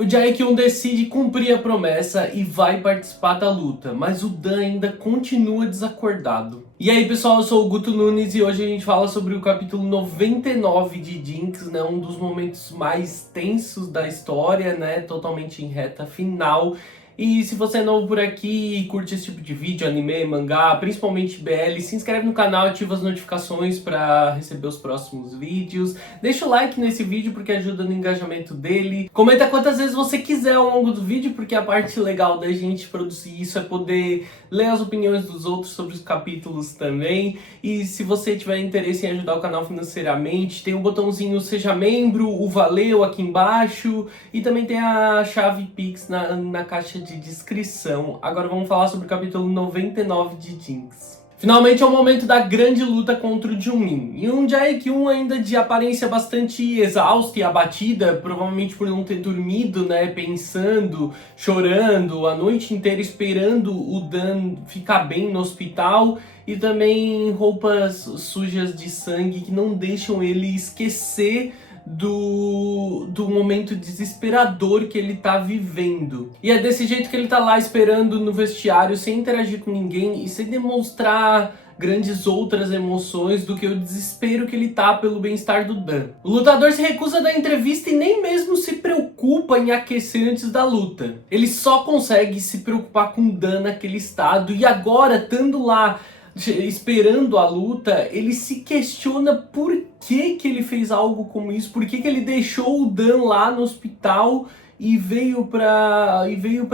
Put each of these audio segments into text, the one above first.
O Jae-kyun decide cumprir a promessa e vai participar da luta, mas o Dan ainda continua desacordado. E aí pessoal, eu sou o Guto Nunes e hoje a gente fala sobre o capítulo 99 de Jinx, né? Um dos momentos mais tensos da história, né? Totalmente em reta final. E se você é novo por aqui e curte esse tipo de vídeo, anime, mangá, principalmente BL, se inscreve no canal, ativa as notificações para receber os próximos vídeos. Deixa o like nesse vídeo porque ajuda no engajamento dele. Comenta quantas vezes você quiser ao longo do vídeo, porque a parte legal da gente produzir isso é poder ler as opiniões dos outros sobre os capítulos também. E se você tiver interesse em ajudar o canal financeiramente, tem o botãozinho Seja Membro, o Valeu aqui embaixo e também tem a chave Pix na caixa de descrição. Agora vamos falar sobre o capítulo 99 de Jinx. Finalmente é o momento da grande luta contra o Jimin. E um Jae-kyun ainda de aparência bastante exausta e abatida, provavelmente por não ter dormido, né, pensando, chorando a noite inteira esperando o Dan ficar bem no hospital, e também roupas sujas de sangue que não deixam ele esquecer do momento desesperador que ele tá vivendo. E é desse jeito que ele tá lá esperando no vestiário, sem interagir com ninguém e sem demonstrar grandes outras emoções do que o desespero que ele tá pelo bem-estar do Dan. O lutador se recusa a dar entrevista e nem mesmo se preocupa em aquecer antes da luta. Ele só consegue se preocupar com o Dan naquele estado, e agora, estando lá esperando a luta, ele se questiona por que ele fez algo como isso, por que ele deixou o Dan lá no hospital e veio pra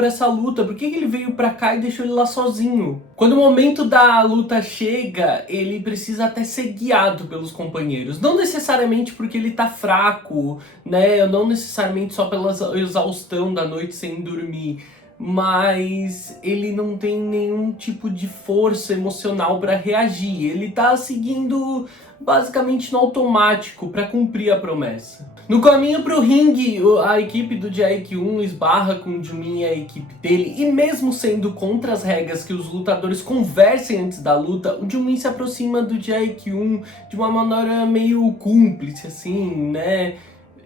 essa luta, por que ele veio pra cá e deixou ele lá sozinho. Quando o momento da luta chega, ele precisa até ser guiado pelos companheiros, não necessariamente porque ele tá fraco, né, não necessariamente só pela exaustão da noite sem dormir, mas ele não tem nenhum tipo de força emocional para reagir. Ele tá seguindo basicamente no automático para cumprir a promessa. No caminho pro ringue, a equipe do Jae-kyun esbarra com o Jimin e a equipe dele, e mesmo sendo contra as regras que os lutadores conversem antes da luta, o Jimin se aproxima do Jae-kyun de uma maneira meio cúmplice, assim, né?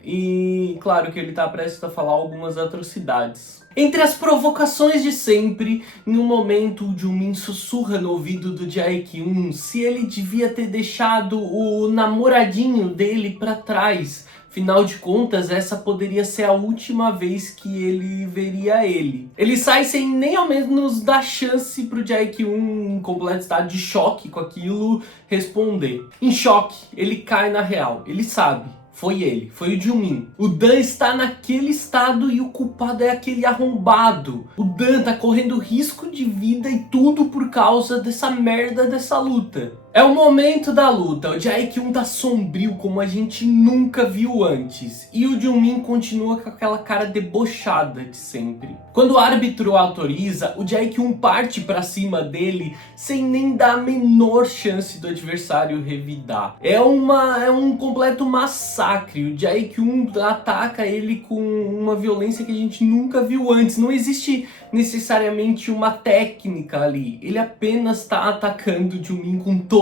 E claro que ele tá prestes a falar algumas atrocidades. Entre as provocações de sempre, em um momento o Jimin sussurra no ouvido do Jae-kyun se ele devia ter deixado o namoradinho dele pra trás. Afinal de contas, essa poderia ser a última vez que ele veria ele. Ele sai sem nem ao menos dar chance pro Jae-kyun, em completo estado de choque com aquilo, responder. Em choque, ele cai na real, ele sabe. Foi ele, foi o Jimin. O Dan está naquele estado e o culpado é aquele arrombado. O Dan tá correndo risco de vida e tudo por causa dessa merda dessa luta. É o momento da luta, o Jae-kyun tá sombrio como a gente nunca viu antes. E o Jimin continua com aquela cara debochada de sempre. Quando o árbitro autoriza, o Jae-kyun parte pra cima dele sem nem dar a menor chance do adversário revidar. É um completo massacre. O Jae-kyun ataca ele com uma violência que a gente nunca viu antes. Não existe necessariamente uma técnica ali. Ele apenas tá atacando o Jimin com toda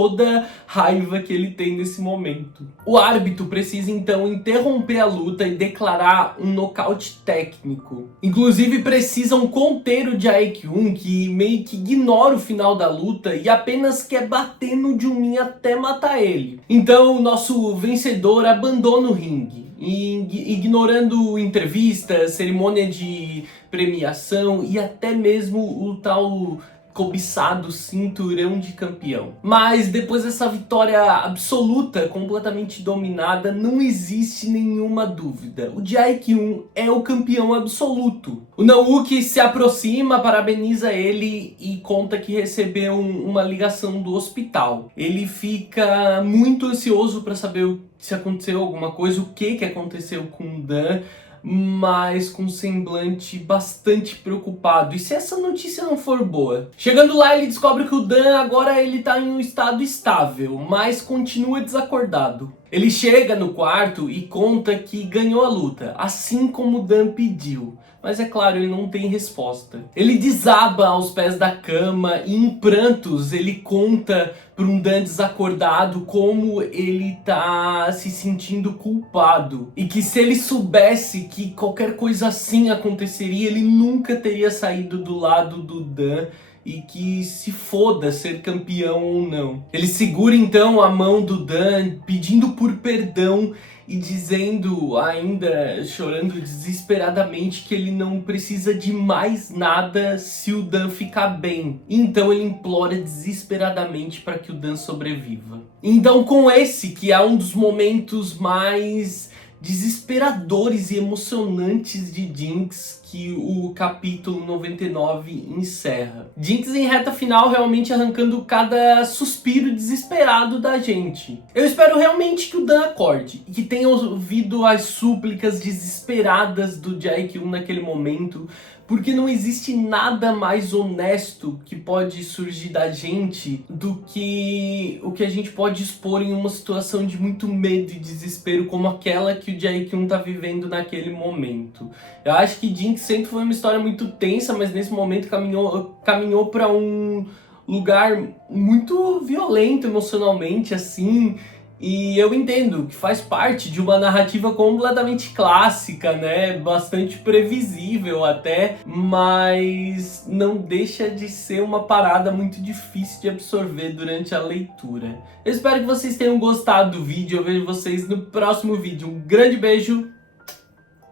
raiva que ele tem nesse momento. O árbitro precisa então interromper a luta e declarar um nocaute técnico. Inclusive precisam conter o Jae-kyun, que meio que ignora o final da luta e apenas quer bater no Jimin até matar ele. Então o nosso vencedor abandona o ringue, ignorando entrevistas, cerimônia de premiação e até mesmo o tal cobiçado cinturão de campeão. Mas depois dessa vitória absoluta, completamente dominada, não existe nenhuma dúvida. O Jae-kyun é o campeão absoluto. O Naoki se aproxima, parabeniza ele e conta que recebeu uma ligação do hospital. Ele fica muito ansioso para saber se aconteceu alguma coisa, o que aconteceu com o Dan, mas com um semblante bastante preocupado. E se essa notícia não for boa? Chegando lá, ele descobre que o Dan agora ele tá em um estado estável, mas continua desacordado. Ele chega no quarto e conta que ganhou a luta, assim como Dan pediu. Mas é claro, ele não tem resposta. Ele desaba aos pés da cama e em prantos ele conta para um Dan desacordado como ele tá se sentindo culpado. E que se ele soubesse que qualquer coisa assim aconteceria, ele nunca teria saído do lado do Dan. E que se foda ser campeão ou não. Ele segura então a mão do Dan, pedindo por perdão e dizendo, ainda chorando desesperadamente, que ele não precisa de mais nada se o Dan ficar bem. Então ele implora desesperadamente para que o Dan sobreviva. Então, com esse, que é um dos momentos mais desesperadores e emocionantes de Jinx, que o capítulo 99 encerra. Jinx em reta final realmente arrancando cada suspiro desesperado da gente. Eu espero realmente que o Dan acorde e que tenha ouvido as súplicas desesperadas do Jae-kyun naquele momento, porque não existe nada mais honesto que pode surgir da gente do que o que a gente pode expor em uma situação de muito medo e desespero como aquela que o Jae-kyun tá vivendo naquele momento. Eu acho que Jinx sempre foi uma história muito tensa, mas nesse momento caminhou para um lugar muito violento emocionalmente, assim. E eu entendo que faz parte de uma narrativa completamente clássica, né? Bastante previsível até, mas não deixa de ser uma parada muito difícil de absorver durante a leitura. Eu espero que vocês tenham gostado do vídeo, eu vejo vocês no próximo vídeo. Um grande beijo,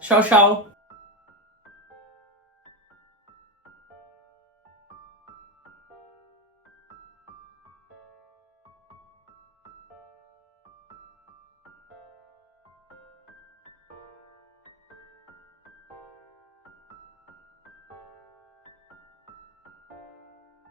tchau, tchau!